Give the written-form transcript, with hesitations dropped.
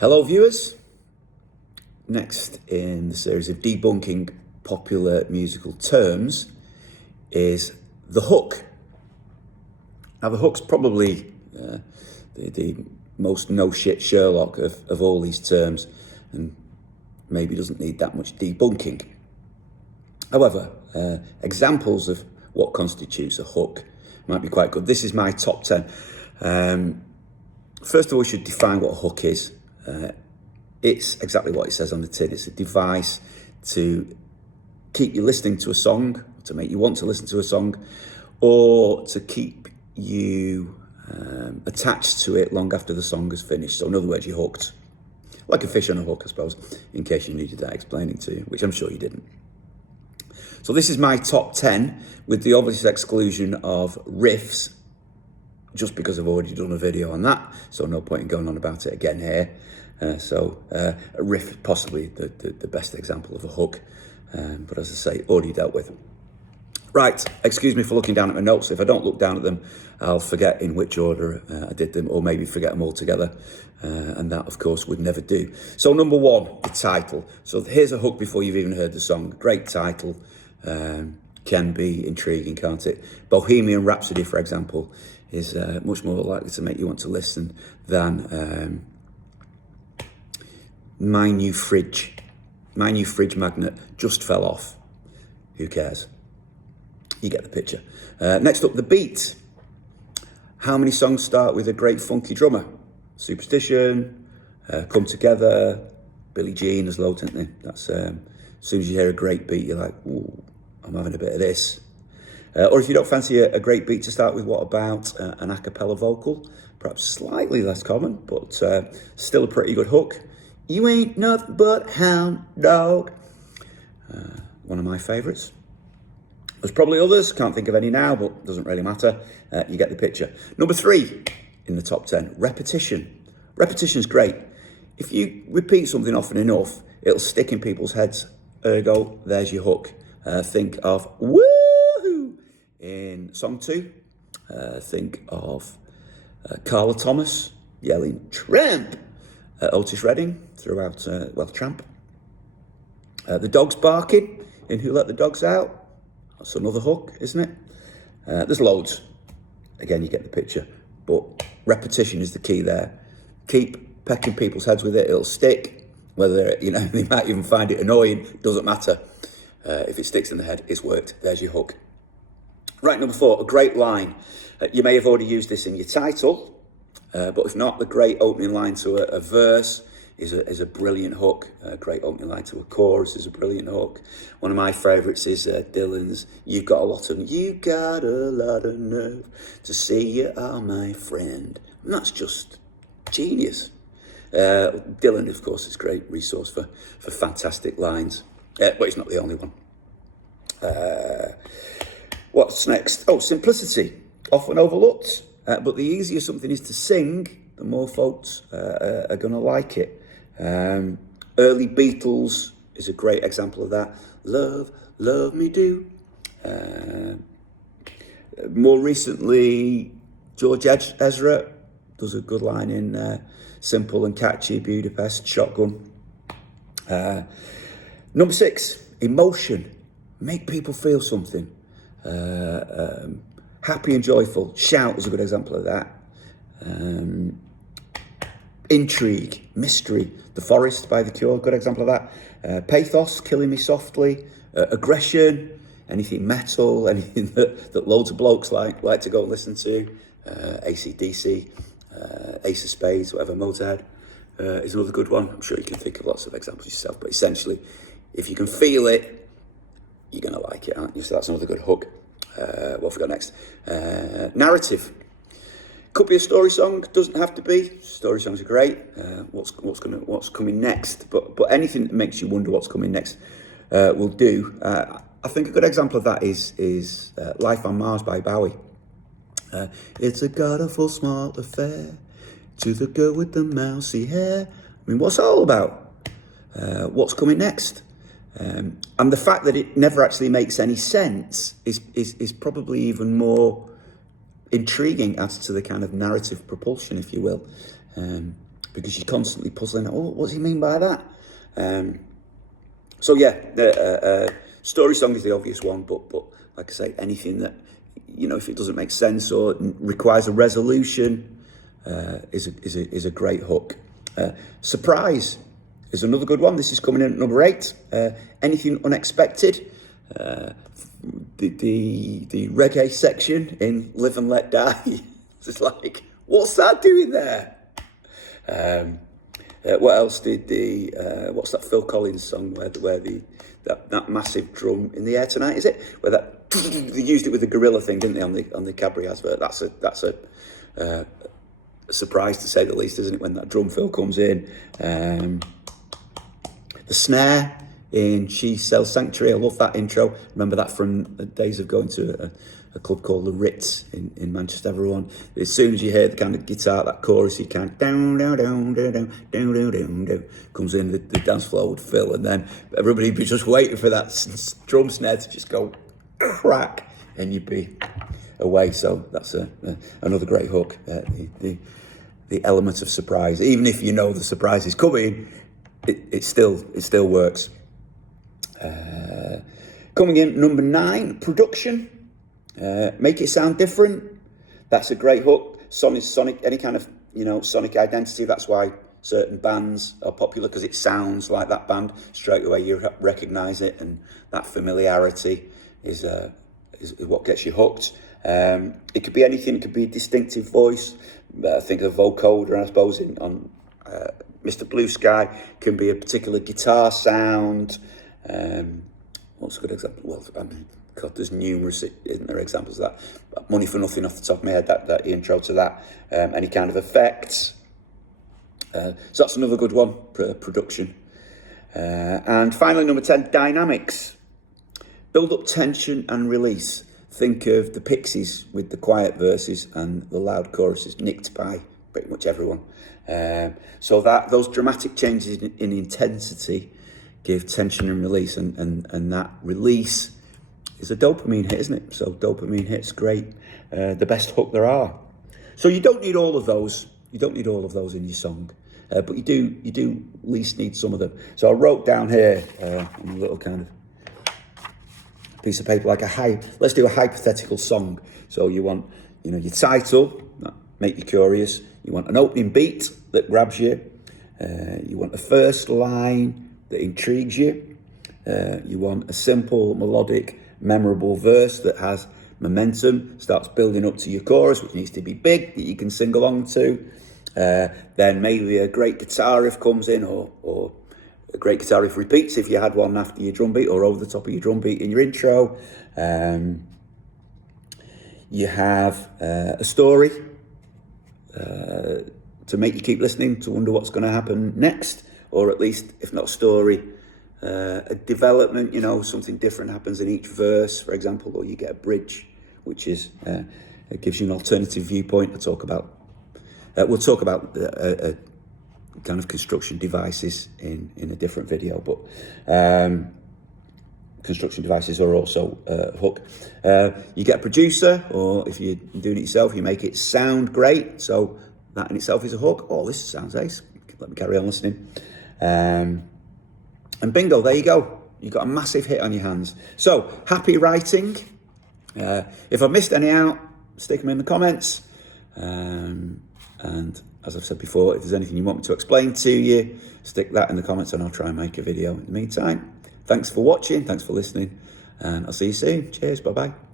Hello viewers, next in the series of debunking popular musical terms is the hook. Now the hook's probably the most no-shit Sherlock of all these terms and maybe doesn't need that much debunking. However, examples of what constitutes a hook might be quite good. This is my top 10. First of all, we should define what a hook is. It's exactly what it says on the tin. It's a device to keep you listening to a song, to make you want to listen to a song, or to keep you attached to it long after the song is finished. So in other words, you're hooked. Like a fish on a hook, I suppose, in case you needed that explaining to you, which I'm sure you didn't. So this is my top 10 with the obvious exclusion of riffs, just because I've already done a video on that, so no point in going on about it again here. A riff is possibly the best example of a hook, but as I say, already dealt with. Right, excuse me for looking down at my notes. If I don't look down at them, I'll forget in which order I did them, or maybe forget them all together, and that, of course, would never do. So number one, the title. So here's a hook before you've even heard the song. Great title, can be intriguing, can't it? Bohemian Rhapsody, for example, is much more likely to make you want to listen than My New Fridge Magnet just fell off. Who cares? You get the picture. Next up, the beat. How many songs start with a great funky drummer? Superstition, Come Together, Billie Jean, there's loads, isn't there? That's, as soon as you hear a great beat, you're like, ooh, I'm having a bit of this. Or if you don't fancy a great beat to start with, what about an a cappella vocal? Perhaps slightly less common, but still a pretty good hook. You ain't nothing but hound dog. One of my favourites. There's probably others, can't think of any now, but doesn't really matter. You get the picture. Number 3 in the top 10, repetition. Repetition's great. If you repeat something often enough, it'll stick in people's heads. Ergo, there's your hook. Think of woohoo in song 2. Think of Carla Thomas yelling tramp at Otis Redding throughout, Tramp. The dogs barking in Who Let the Dogs Out. That's another hook, isn't it? There's loads. Again, you get the picture. But repetition is the key there. Keep pecking people's heads with it. It'll stick. Whether, they might even find it annoying. Doesn't matter. If it sticks in the head, it's worked. There's your hook. Right, number 4, a great line. You may have already used this in your title. But if not, the great opening line to a verse is a brilliant hook. A great opening line to a chorus is a brilliant hook. One of my favourites is Dylan's You got a lot of nerve to say you are my friend. And that's just genius. Dylan, of course, is a great resource for fantastic lines. But it's not the only one. What's next? Oh, simplicity. Often overlooked. But the easier something is to sing, the more folks are going to like it. Early Beatles is a great example of that. Love, love me do. More recently, George Ezra does a good line in Simple and Catchy, Budapest, Shotgun. Number 6, emotion. Make people feel something. Happy and joyful. Shout is a good example of that. Intrigue, mystery. The Forest by The Cure, good example of that. Pathos, Killing Me Softly. Aggression, anything metal, anything that loads of blokes like to go and listen to. AC/DC, Ace of Spades, whatever, Motorhead is another good one. I'm sure you can think of lots of examples yourself, but essentially, if you can feel it, you're going to like it, aren't you? So that's another good hook. What have we got next? Narrative. Could be a story song, doesn't have to be. Story songs are great. What's coming next? But anything that makes you wonder what's coming next will do. I think a good example of that is Life on Mars by Bowie. It's a god-awful small affair to the girl with the mousy hair. I mean, what's it all about? What's coming next? And the fact that it never actually makes any sense is probably even more intriguing as to the kind of narrative propulsion, if you will. because you're constantly puzzling. Oh, what does he mean by that? So yeah, story song is the obvious one, but like I say, anything that, if it doesn't make sense or requires a resolution, is a great hook. Surprise is another good one. This is coming in at number 8. Anything unexpected. The reggae section in Live and Let Die. It's like, what's that doing there? What else did what's that Phil Collins song where that massive drum in the air tonight, is it? Where that they used it with the gorilla thing, didn't they, on the Cadbury advert? That's a surprise to say the least, isn't it, when that drum fill comes in? The snare in She Sells Sanctuary, I love that intro. Remember that from the days of going to a club called the Ritz in Manchester, everyone. As soon as you hear the kind of guitar, that chorus, you kind of down, down, down, down, down, down, down, down, down, comes in, the dance floor would fill, and then everybody would be just waiting for that drum snare to just go crack, and you'd be away. So that's another great hook. The element of surprise, even if you know the surprise is coming, it still works. Coming in number 9, production. Make it sound different. That's a great hook. Sonic, any kind of sonic identity. That's why certain bands are popular, because it sounds like that band. Straight away you recognise it, and that familiarity is what gets you hooked. It could be anything. It could be a distinctive voice. I think of vocoder, I suppose, on Mr. Blue Sky can be a particular guitar sound. What's a good example? Well, I mean, God, there's numerous, isn't there, examples of that? Money for Nothing off the top of my head, that intro to that. Any kind of effects. So that's another good one, production. And finally, number 10, dynamics. Build up tension and release. Think of the Pixies with the quiet verses and the loud choruses, nicked by pretty much everyone. So that those dramatic changes in intensity give tension and release, and that release is a dopamine hit, isn't it? So dopamine hit's great. The best hook there are. So you don't need all of those. You don't need all of those in your song, but you do at least need some of them. So I wrote down here on a little kind of piece of paper, like let's do a hypothetical song. So you want, your title, that make you curious. You want an opening beat that grabs you. You want a first line that intrigues you. You want a simple, melodic, memorable verse that has momentum, starts building up to your chorus, which needs to be big, that you can sing along to. Then maybe a great guitar riff comes in, or a great guitar riff repeats if you had one after your drum beat or over the top of your drum beat in your intro. You have a story to make you keep listening, to wonder what's going to happen next, or at least, if not a story, a development, something different happens in each verse, for example, or you get a bridge, which is it gives you an alternative viewpoint. We'll talk about kind of construction devices in a different video, but construction devices are also a hook. You get a producer, or if you're doing it yourself, you make it sound great. So that in itself is a hook. Oh, this sounds ace. Let me carry on listening. And bingo, there you go. You've got a massive hit on your hands. So, happy writing. If I've missed any out, stick them in the comments. And as I've said before, if there's anything you want me to explain to you, stick that in the comments and I'll try and make a video. In the meantime, thanks for watching, thanks for listening, and I'll see you soon. Cheers, bye-bye.